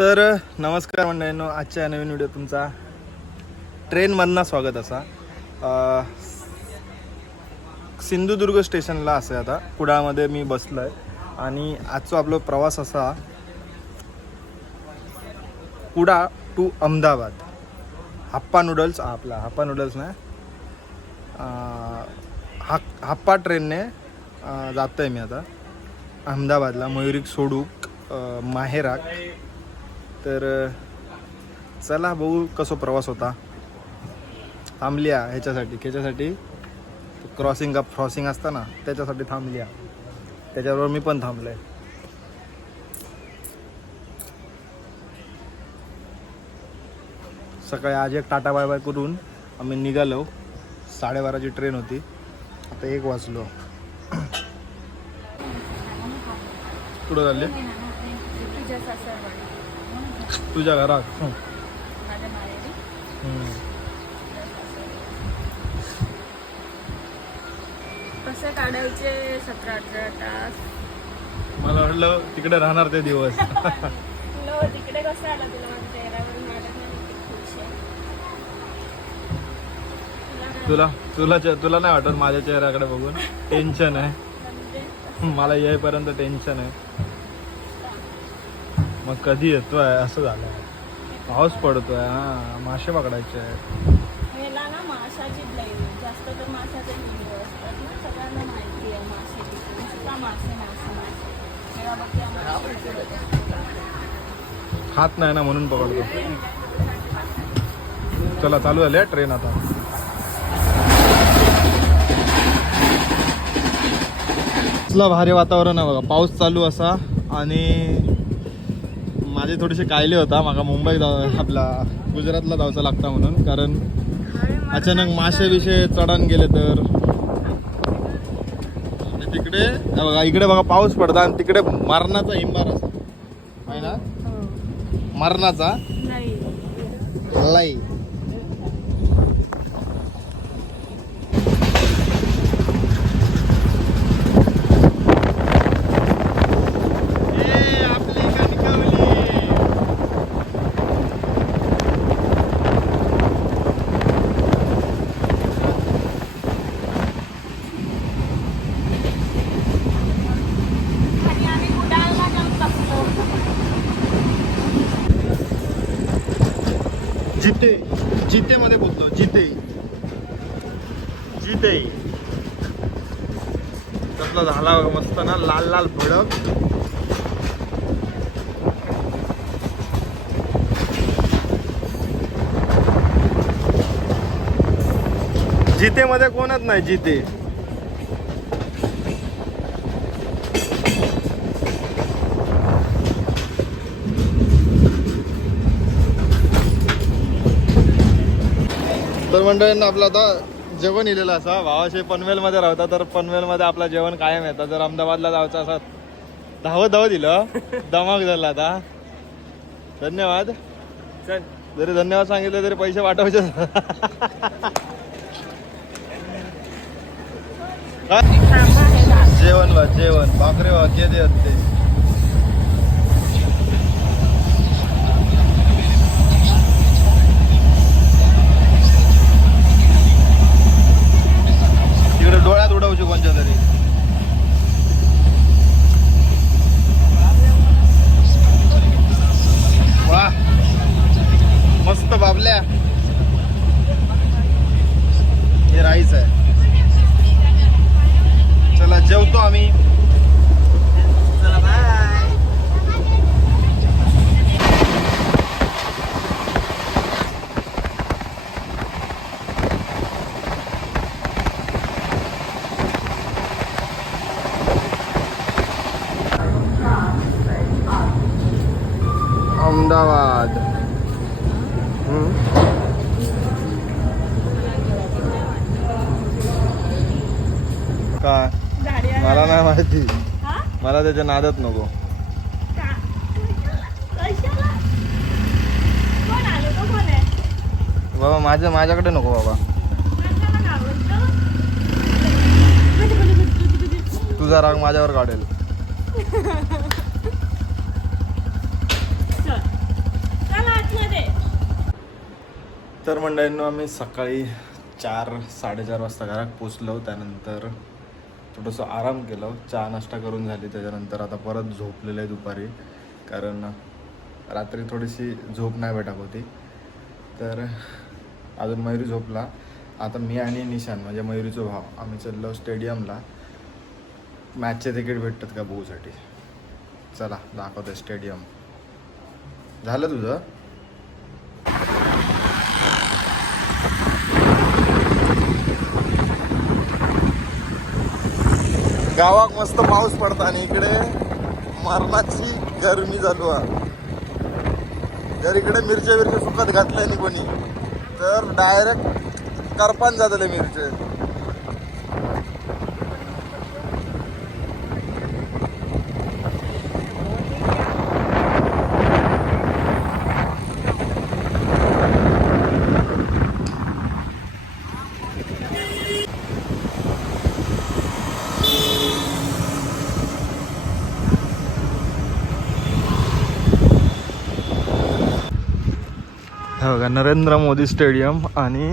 तर नमस्कार मंडळींनो आजच्या नवीन व्हिडिओ तुमचा ट्रेनमधनं स्वागत असा. सिंधुदुर्ग स्टेशनला असे आता. कुडाळमध्ये मी बसलो आहे आणि आजचा आपला प्रवास असा कुडा टू अहमदाबाद. हप्पा नूडल्स आपला हप्पा नूडल्स ना. हा हप्पा ट्रेनने जातो आहे मी आता. अहमदाबादला मयुरिक सोडूक माहेराक. तर चला बघू कसो प्रवास होता. थांबल्या ह्याच्यासाठी ह्याच्यासाठी क्रॉसिंग का फ्रॉसिंग असतं ना त्याच्यासाठी थांबल्या. त्याच्याबरोबर मी पण थांबलोय. सकाळी आज एक टाटा बाय बाय करून आम्ही निघालो. साडेबाराची ट्रेन होती. आता एक वाजलो. कुठं चालले? तुझ्या घरात. हं. माझ्या माहेरी. हं. कसं काढायचे? सतरा अठरा तास. मला वाटलं तिकडे राहणार ते दिवस. तुला तिकडे कसं आला तुला? माझ्या चेहऱ्यावरून वाटत नाही मी किती खुश आहे. तुला काय? तुला तुला तुला नाही वाटत माझ्या चेहऱ्याकडे बघून? टेन्शन आहे. म्हणजे? मला येईपर्यंत टेन्शन आहे. मग कधी येतोय? असं झालंय पाऊस पडतोय हा. मासे पकडायचे आहेत. मला ना माशाची लई जास्त तर माशाचे व्हिडिओ असतात ना. सगळ्यांना माहिती आहे मासे किती नुसता मासे मासे मासे. मेरा बघते आम्हाला. खात नाही ना म्हणून पकडतो. चला चालू झाली ट्रेन आता. कसलं भारी वातावरण आहे बघा. पाऊस चालू असा आणि माझे थोडेसे कायले होता माका मुंबई आपला गुजरातला जायचं लागता म्हणून कारण अचानक मासे बिशे चढण गेले तर. आणि तिकडे हे बघा इकडे बघा पाऊस पडता आणि तिकडे मरणाचा हिंबार असा आहे ना? मरणाचा नाही. लाई आणि आम्ही कुडाळला जाऊन बसलो जिते जिते मध्ये बोलतो जिते जिते त्यातला झाला मस्त ना लाल लाल भडक. जिते मध्ये कोणच नाही जिते. तर मंडळींना आपला आता जेवण इलेलं असा. भावाशे पनवेलमध्ये राहता तर पनवेलमध्ये आपलं जेवण कायम येतं. जर अहमदाबादला जायचं असं धावत धावत दिलं. दमाग झाला आता. धन्यवाद. जरी धन्यवाद सांगितले तरी पैसे दादा. जेवण वा जेवण. भाकरी वा के दे ते तिकडे डोळ्यात उडवशी कोणच्या तरी वा मस्त बाबल्या हे राईस आहे चला काय माहिती? मला त्याच्या नादात नको. बाबा माझ्या माझ्याकडे नको बाबा. तुझा राग माझ्यावर काढेल. तर मंडळींना आम्ही सकाळी चार साडेचार वाजता घरात पोचलो. त्यानंतर थोडंसं आराम केलं. चहा नाश्ता करून झाली. त्याच्यानंतर आता परत झोपलेलं आहे दुपारी. कारण रात्री थोडीशी झोप नाही भेटत होती. तर अजून मयुरी झोपला. आता मी आणि निशान म्हणजे मयुरीचा भाव आम्ही चाललो स्टेडियमला. मॅचचे तिकीट भेटतात का बघूसाठी? चला दाखवते स्टेडियम. झालं तुझं? गावात मस्त पाऊस पडता आणि इकडे मरणाची गरमी चालू आहे. जर इकडे मिरच्या बिरच्या सुकत घातल्या नाही कोणी तर डायरेक्ट करपान जातले मिरचे. हे बघा नरेंद्र मोदी स्टेडियम आणि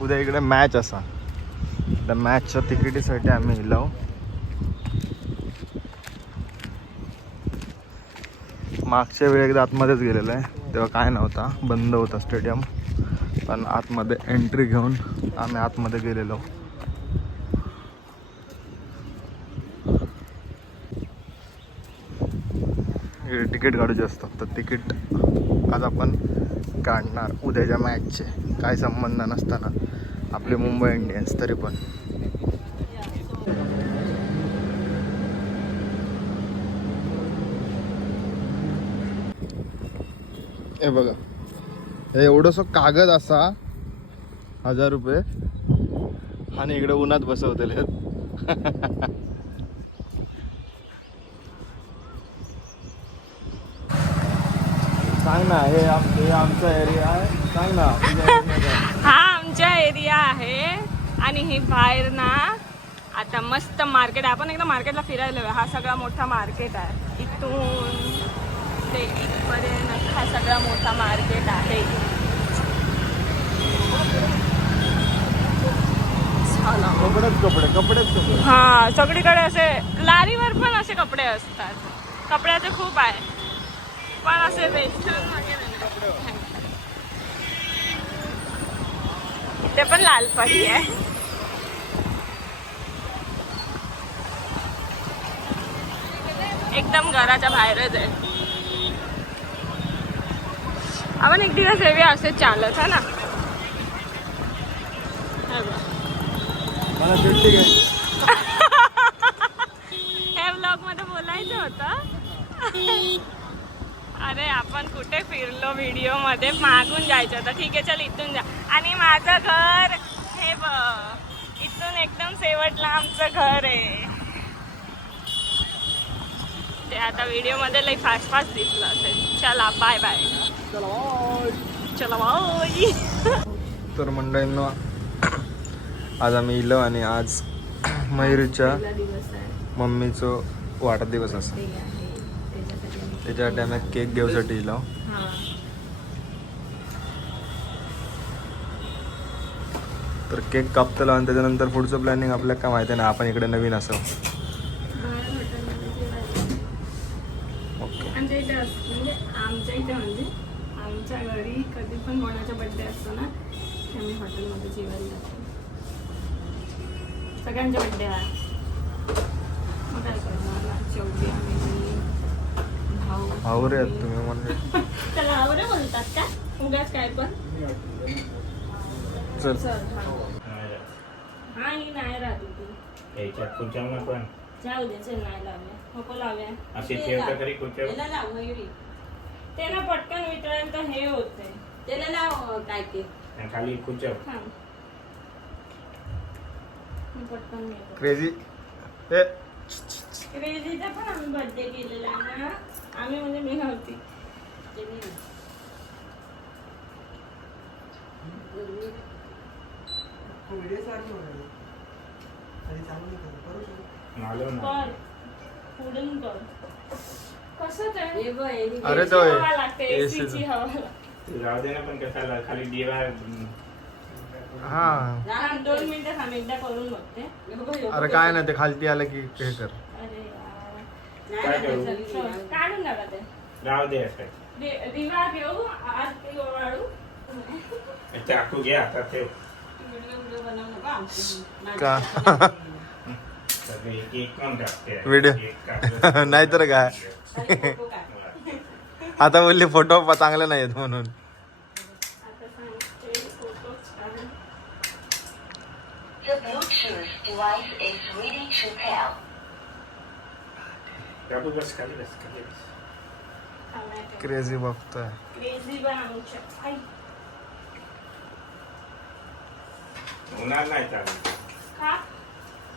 उद्या इकडे मॅच असा. त्या मॅचच्या तिकिटीसाठी आम्ही इलो मागच्या वेळी एकदा आतमध्येच गेलेलो आहे तेव्हा काय नव्हता बंद होता स्टेडियम. पण आतमध्ये एंट्री घेऊन आम्ही आतमध्ये गेलेलो. तिकीट काढूचे असतात तर तिकीट आज आपण काढणार उद्याच्या मॅचचे काय संबंध नसताना. आपले मुंबई इंडियन्स तरी पण. हे बघा. हे एवढंसं कागद असा. हजार रुपये. आणि इकडे उन्हात बसवतेले सांग ना हे आम आमचा एरिया आहे. सांग ना? हा आमच्या एरिया आहे. आणि ही बाहेर ना आता मस्त मार्केट आहे. आपण एकदा मार्केटला फिरायला. हा सगळा मोठा मार्केट आहे. इथून ते इथपर्यंत हा सगळा मोठा मार्केट आहे. कपडेच कपडे कपडेच कपडे. हा सगळीकडे असे लारीवर पण असे कपडे असतात. कपड्याचे खूप आहे. पण वगैरे नाही. इथे पण लाल परी आहे एकदम घराच्या बाहेरच आहे आपण एक दिवस येऊया असे चालत हा ना हे हे ब्लॉगमध्ये बोलायचं होतं अरे आपण कुठे फिरलो व्हिडिओमध्ये मागून जायचं होतं. ठीक आहे चल इथून जा. आणि माझं घर हे बघ इथून एकदम शेवटला आमचं घर आहे. ते आता व्हिडिओमध्ये लई फास्ट फास्ट दिसलं असेल. चला बाय बाय चला बाय तर मंडळींनो आज आम्ही इलो आणि आज मयुरीच्या दिवस आहे. मम्मीचं वाढदिवस असा. त्याच्या टायमात केक घेऊसाठी इलो तर केक कापतलो आणि त्याच्यानंतर पुढचं प्लॅनिंग आपल्याला काय माहिती नाही आपण इकडे नवीन असो. ओके आमच्या इथे असतं म्हणजे आमच्या इथे म्हणजे आमच्या घरी कधी पण कोणाचा बड्डे असतो ना ते आम्ही हॉटेलमध्ये जेवायला जातो. सगळ्यांचे बड्डे आहे मग काय करणार ना शेवटी आम्ही भाऊ भाऊ रे आहेत तुम्ही म्हणजे त्याला आवरे बोलतात का? उगाच काय पण. चल. चल हा. हा. नाही राहत तू याच्यात खुर्च्यावर पण. जाऊ दे चल नाही लावल्या नको लावूया. अशी. तरी त्याला लाव मयुरी पटकन वितळेल तर हे होते त्याला लाव काय ते. आणि खाली मी पटकन क्रेझी हे. क्रेझीचा पण आम्ही बर्थडे केलेला आहे ना. आम्ही म्हणजे मी नव्हती. ना. अरे तो एसीची हवा दे ना पण कशाला खाली दिवा हा. दोन मिनिटं थांब एकदा करून बघते. अरे काय नाही ते खालती आलं की हे कर. काय करू? काढून ते. दे असं दिवा घेऊ चाकू घे आता ठेव. का? व्हिडिओ. कापलं. नाहीतर काय? आता बोलली फोटो चांगले नाही आहेत म्हणून. आता सांगते फोटोज काढून. The Bluetooth device is ready to pair. काकू बस खाली बस खाली बस थांबायचं. क्रेझी बघतोय उन्हाळ नाही चालू का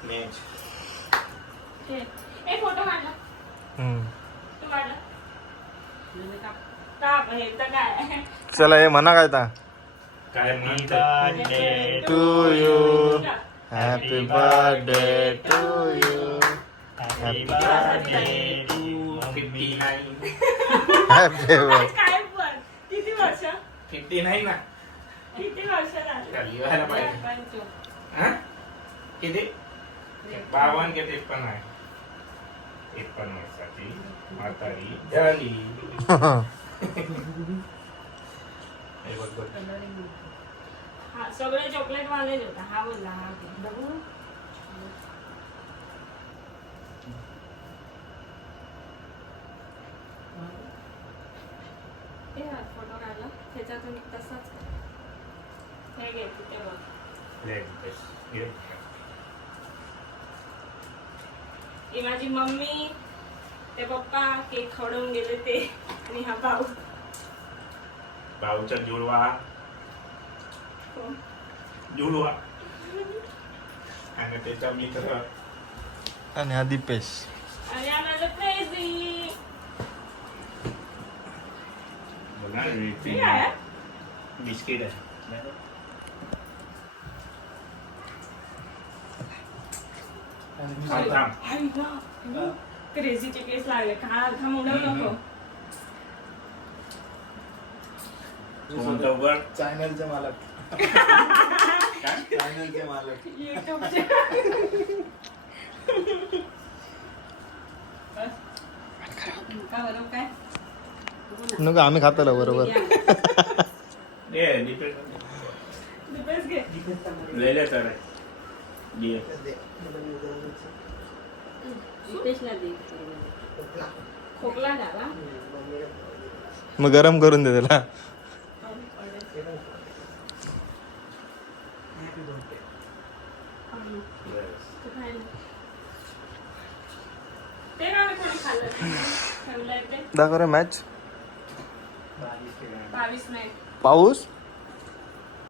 मॅच हे हे हे म्हणा काय ता काय म्हणतात to you happy birthday to you Happy birthday to 59. Happy काय पण किती वर्ष 59 ना किती वर्ष झाली खाली व्हायला पाहिजे हा? किती बावन्न के त्रेपन्न आहे त्रेपन्न वर्षाची म्हातारी झाली हे बघ बघ. सगळे चॉकलेट वालेच होता हा बोलला हा बघू हे हा फोटो काढला त्याच्यातून तसाच हे घे तिथे बघ ले, बस. हे. ही माझी मम्मी ते पप्पा केक खवडून गेले ते आणि हा भाऊ भाऊचा जुळवा जुळवा आणि त्याचा मित्र आणि हा दीपेश आणि हा माझं क्रेझी बघा, हे आहे बिस्किट आहे. क्रेझीचे केस लागले. का उडव नको? चॅनलचे मालक. काय? चॅनलचे मालक. युट्यूबचे नको आम्ही खातो बरोबर. तर मग गरम करून दे त्याला. दाखव रे मॅच बावीस नाही पाऊस